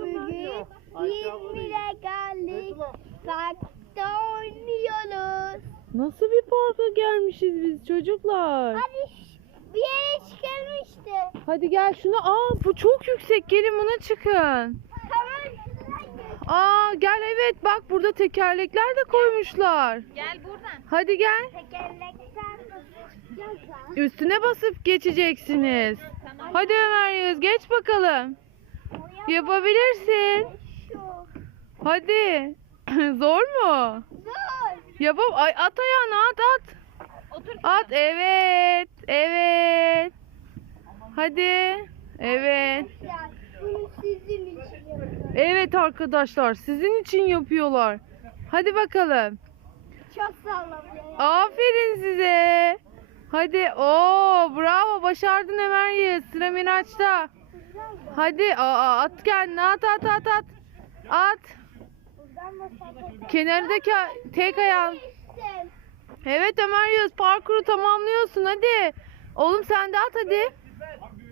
bugün İzmir'e geldik. Parkta oynuyoruz. Nasıl bir parka gelmişiz biz çocuklar? Hadi bir yere çıkılmıştı. Hadi gel şuna. Aa bu çok yüksek. Gelin buna çıkın. Tamam. Aa gel evet bak burada tekerlekler de koymuşlar. Gel buradan. Hadi gel. Tekerlekten ha. Üstüne basıp geçeceksiniz. Hadi Ömer Yağız geç bakalım. Yapabilirsin. Hadi. Zor mu? Zor. Yapam. Ay at ayağını at at. Otur. At evet. Evet. Hadi. Evet. Bunu sizin için yapıyorum. Evet arkadaşlar sizin için yapıyorlar. Hadi bakalım. Çok sallamıyor. Aferin size. Hadi. Oo bravo başardın Ömer. Sıra Miraç'ta. Hadi aa, at kendini at at at at. At. Kenardaki tek ayağın. Evet Ömer Yağız parkuru tamamlıyorsun hadi. Oğlum sen de at hadi.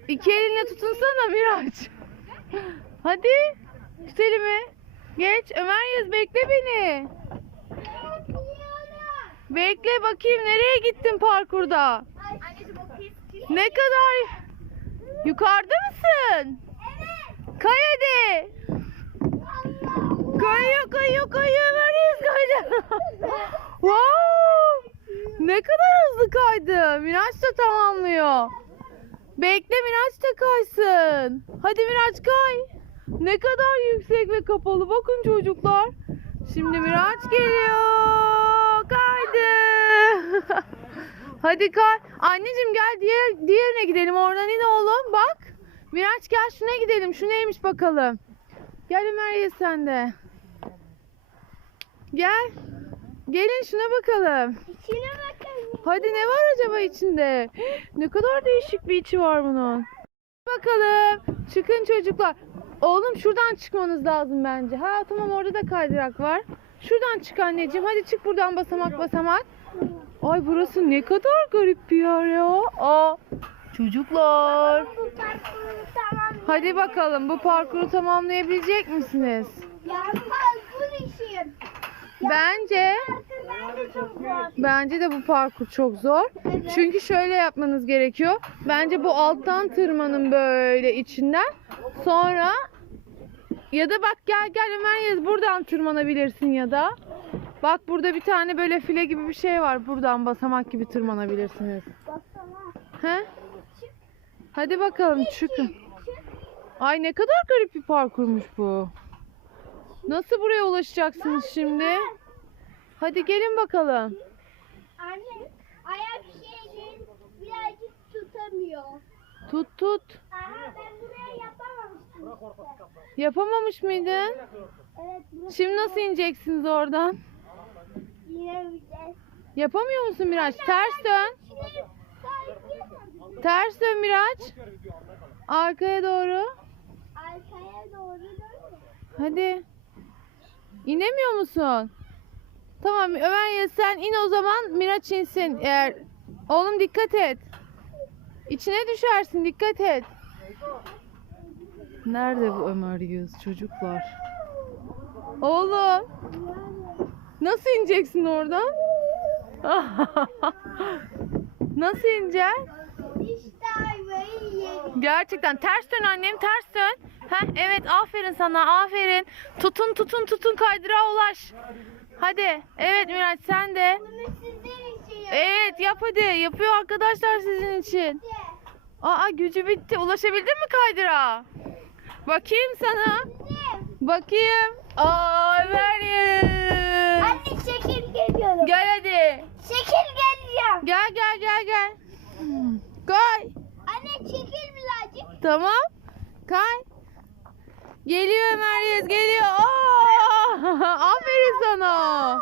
İki elinle tutunsana Miraç. Hadi. Tut elimi. Geç Ömer Yağız bekle beni. Bekle bakayım nereye gittin parkurda? Ne kadar? Yukarıda mısın? Evet. Kay hadi. Kayıyor kayıyor kayıyor Yağız kaydı. wow. Ne kadar hızlı kaydı. Miraç da tamamlıyor. Bekle Miraç da kaysın. Hadi Miraç kay. Ne kadar yüksek ve kapalı. Bakın çocuklar. Şimdi Miraç geliyor. Kaydı. Hadi kay. Anneciğim gel diğer, diğerine gidelim. Oradan in oğlum. Bak. Miraç gel şuna gidelim. Şu neymiş bakalım. Gel Ömer sen de. Gel. Gelin şuna bakalım. İçine bakın. Hadi ne var acaba içinde? Ne kadar değişik bir içi var bunun. Bakalım. Çıkın çocuklar. Oğlum şuradan çıkmanız lazım bence. Ha tamam orada da kaydırak var. Şuradan çık anneciğim. Hadi çık buradan basamak basamak. Ay burası ne kadar garip bir yer ya. Aa çocuklar. Hadi bakalım bu parkuru tamamlayabilecek misiniz? Yapmaz bu işim. Bence Bence de bu parkur çok zor. Çünkü şöyle yapmanız gerekiyor. Bence bu alttan tırmanın böyle içinden. Sonra ya da bak gel gel Ömer Yaz buradan tırmanabilirsin ya da. Bak burada bir tane böyle file gibi bir şey var. Buradan basamak gibi tırmanabilirsiniz. Baksana. He? Hadi bakalım çıkın. Ay ne kadar garip bir parkurmuş bu. Nasıl buraya ulaşacaksınız şimdi? Hadi gelin bakalım. Anne ayak şeyini birazcık tutamıyor. Tut tut. Aha ben buraya yapamamıştım işte. Yapamamış mıydın? Evet Şimdi nasıl ineceksiniz oradan? Yapamıyor musun Miraç? Ters dön. Ters dön Miraç. Arkaya doğru. arkaya doğru dön. Hadi. İnemiyor musun? Tamam Ömer ya sen in o zaman Miraç insin. Eğer oğlum dikkat et. İçine düşersin dikkat et. Nerede bu Ömer Yağız çocuklar? Oğlum nasıl ineceksin oradan? nasıl ineceksin? Gerçekten ters dön annem ters dön. Heh, evet aferin sana aferin. Tutun tutun tutun kaydırağa ulaş. Hadi evet Miraç sen de. Evet yap hadi yapıyor arkadaşlar sizin için. Aa gücü bitti ulaşabildin mi kaydırağa? Bakayım sana. Bakayım. Aa Meryem. Geliyorum. Gel hadi. Şekil geleceğim. Gel gel gel gel. Kay. Anne çekil birazcık. Tamam. Kay. Geliyor Meryem geliyor. Aa! Aferin sana.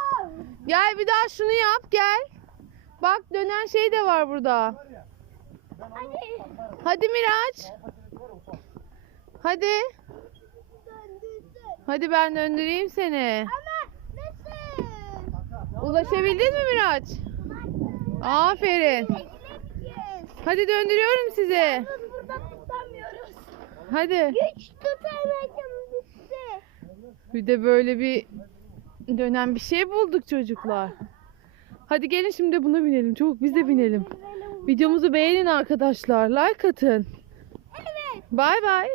Gel bir daha şunu yap gel. Bak dönen şey de var burada. Anne. Hadi Miraç. Hadi. Hadi ben döndüreyim seni. Ama? Ulaşabildin mi Miraç? Aferin. Hadi döndürüyorum sizi. Tutamıyoruz. Hadi. Güç. Bir de böyle bir dönen bir şey bulduk çocuklar. Hadi gelin şimdi buna binelim. Çabuk biz de binelim. Videomuzu beğenin arkadaşlar. Like atın. Evet. Bay bay.